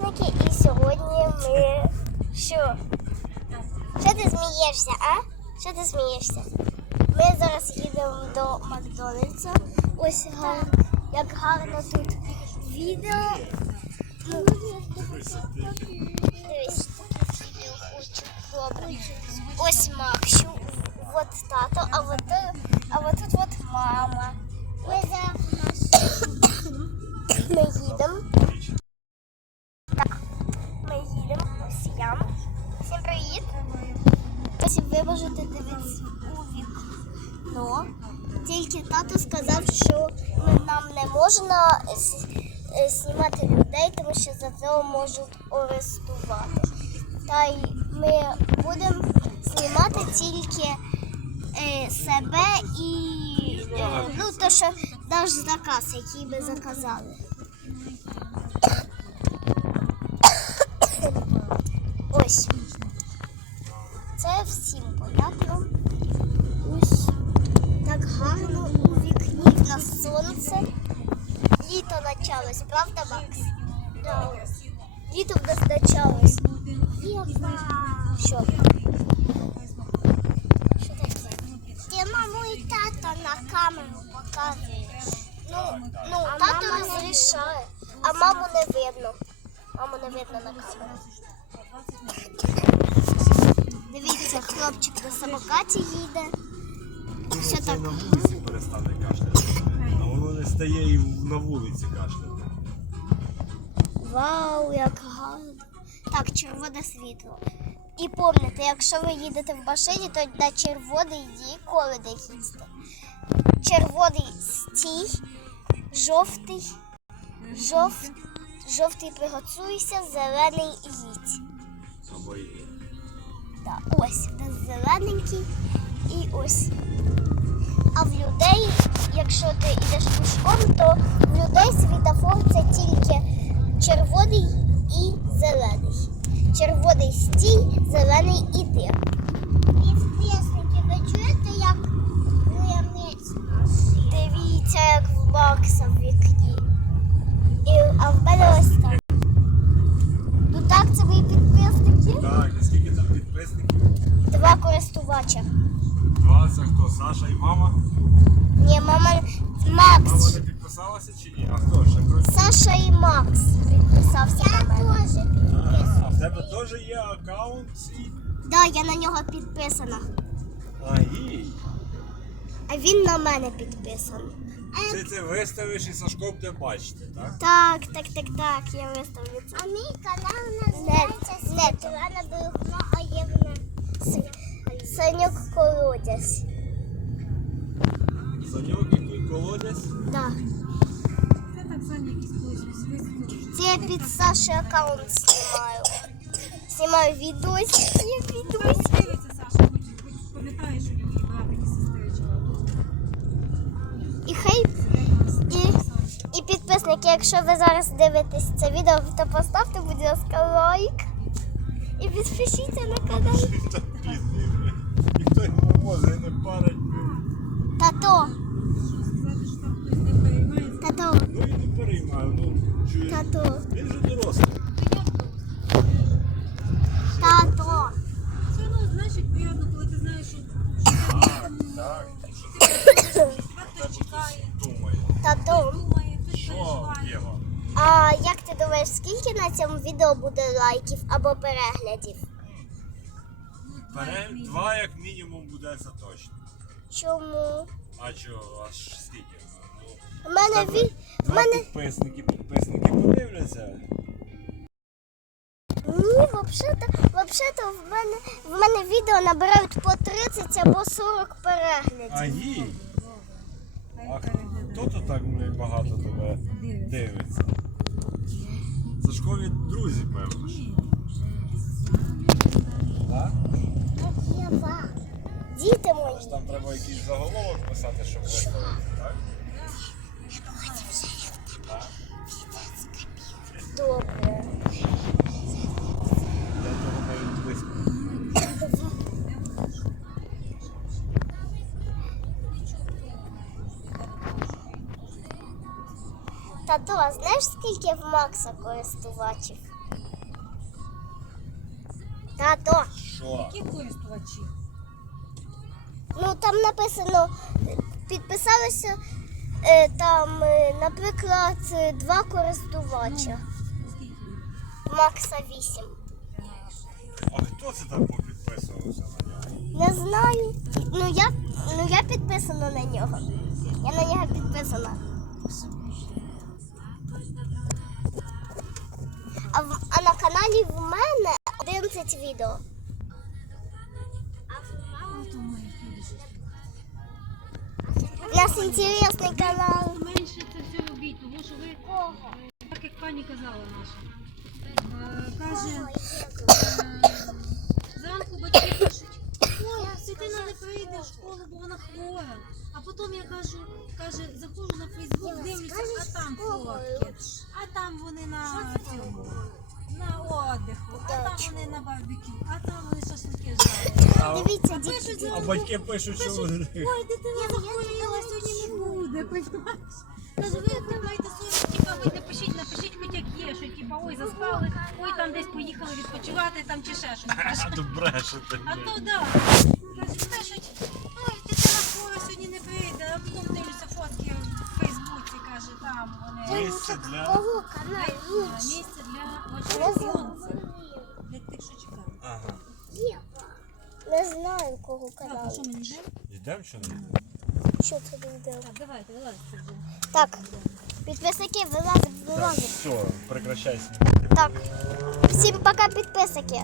І сьогодні ми. Що? Що ти смієшся, а? Що ти смієшся? Ми зараз їдемо до Макдональдса. Ось гарно, як гарно тут відео. Ну. Ось Максю, от тато, а от, а от тут от мама. Вікно. Тільки тато сказав, що нам не можна е, знімати людей, тому що за це можуть арестувати. Та й ми будемо знімати тільки е, себе і е, ну, то, що наш заказ, який ми заказали. Це всім понятно. Ось так гарно у вікні в нас сонце. Літо почалось, правда, Макс? Да. Літо в нас почалось. Що? Що таке? Ти маму і тата на камеру показуєш. Ну, ну тато розрішає, а маму не видно. Маму не видно на камеру. Дивіться, хлопчик на самокаті їде. Це так? на вулиці перестане кашляти. А воно не стає і на вулиці кашляти. Вау, як гарно. Так, червоне світло. І пам'ятайте, якщо ви їдете в машині, то на червоний ніколи не їздьте. Червоний стій, жовтий, жов, жовтий приготуйся, зелений їдь. Або Да, ось у нас зелененький і ось. А в людей, якщо ти йдеш пішком, то в людей світофор це тільки червоний і зелений. Червоний стій, зелений іди. І Два користувача. Два це хто? Саша і мама? Ні, мама Мама Макс. не підписалася чи ні? А хто ще? Крім- Саша і Макс підписався на мене. А в тебе теж є аккаунт свій? Да, я на нього підписана. Агі. А він на мене підписаний. Ти це виставиш і Сашко буде бачити, так? Так, так, так, так, я виставлю це. А мій канал називається Світлана Брюхно, а є вона Санюк Колодязь. Саньок який колодязь? Так. Це під Саші аккаунт знімаю. Знімаю відосики, відосики. Пам'ятаєш, що є братики. І хай і, і підписники, якщо ви зараз дивитесь це відео, то поставте, будь ласка, лайк. І підпишіться на канал. Ніхто не може не парить. Тато, тато, Ну і не переймаю. Ну, чуєш? тато, Він же дорослий. тато. Все одно, знаєш, як приємно, коли ти знаєш, що Так, так. чекає, Думає. Тато. думає, Що, переживає. Єва? А як ти думаєш, скільки на цьому відео буде лайків або переглядів? Пере... Два як мінімум буде це точно. Чому? А чого, аж скільки? Ну, У мене тебе ві... в Два мене підписники, підписники подивляться. ні, взагалі-то, взагалі-то в мене в мене відео набирають по 30 або 40 переглядів. Агі. Хай А хто то так блядь, багато тебе Дивиться. дивиться? Сашкові друзі, певно. ж. Діти мої. там треба якийсь заголовок писати, щоб виставити, так? Добре. Для того навіть близько. Тато, а знаєш, скільки в Макса користувачів? Тато, Що? Які користувачі? Ну там написано, підписалося е, там, е, наприклад, два користувача. Макса 8. А хто це там попідписувався на нього? Не знаю. Ну я, ну я підписана на нього. Я на нього підписана. А, в, а на каналі в мене 11 відео. У нас інтересний канал. Менше це все робіть, тому що ви, так як пані казала наша, е, каже, е, зранку батьки пишуть, ой, дитина не прийде в школу, бо вона хвора. А потім я кажу, каже, заходжу на Фейсбук, дивлюся, а там фотки, а там вони на цьому, на отдиху, а там вони на барбекю, а там вони шашлики жарять. А, Дивіться, А пишуть а батьки пишуть, що вони. Ой, дитина захворіла, сьогодні не буде, понімаєш? Кажу, ви не маєте типа, ви напишіть, напишіть хоч як є, що типа, ой, заспали, ой, там десь поїхали відпочивати, там чи ще щось. А то брешете. А то да. Каже, пишуть, ой, дитина хвора сьогодні не прийде, а потім дивлюся фотки в Фейсбуці, каже, там вони. Місце для. Місце для очікується. Для тих, що чекають. Ага. Не знаю, кого Так, канал. що мені йде? Йдемо чи не йдемо? Що це відео? Так, давайте, вилазьте вже. Так, підписники, вилазить, Так, вилазить. все, прекращайся. Так. Всім пока, підписники.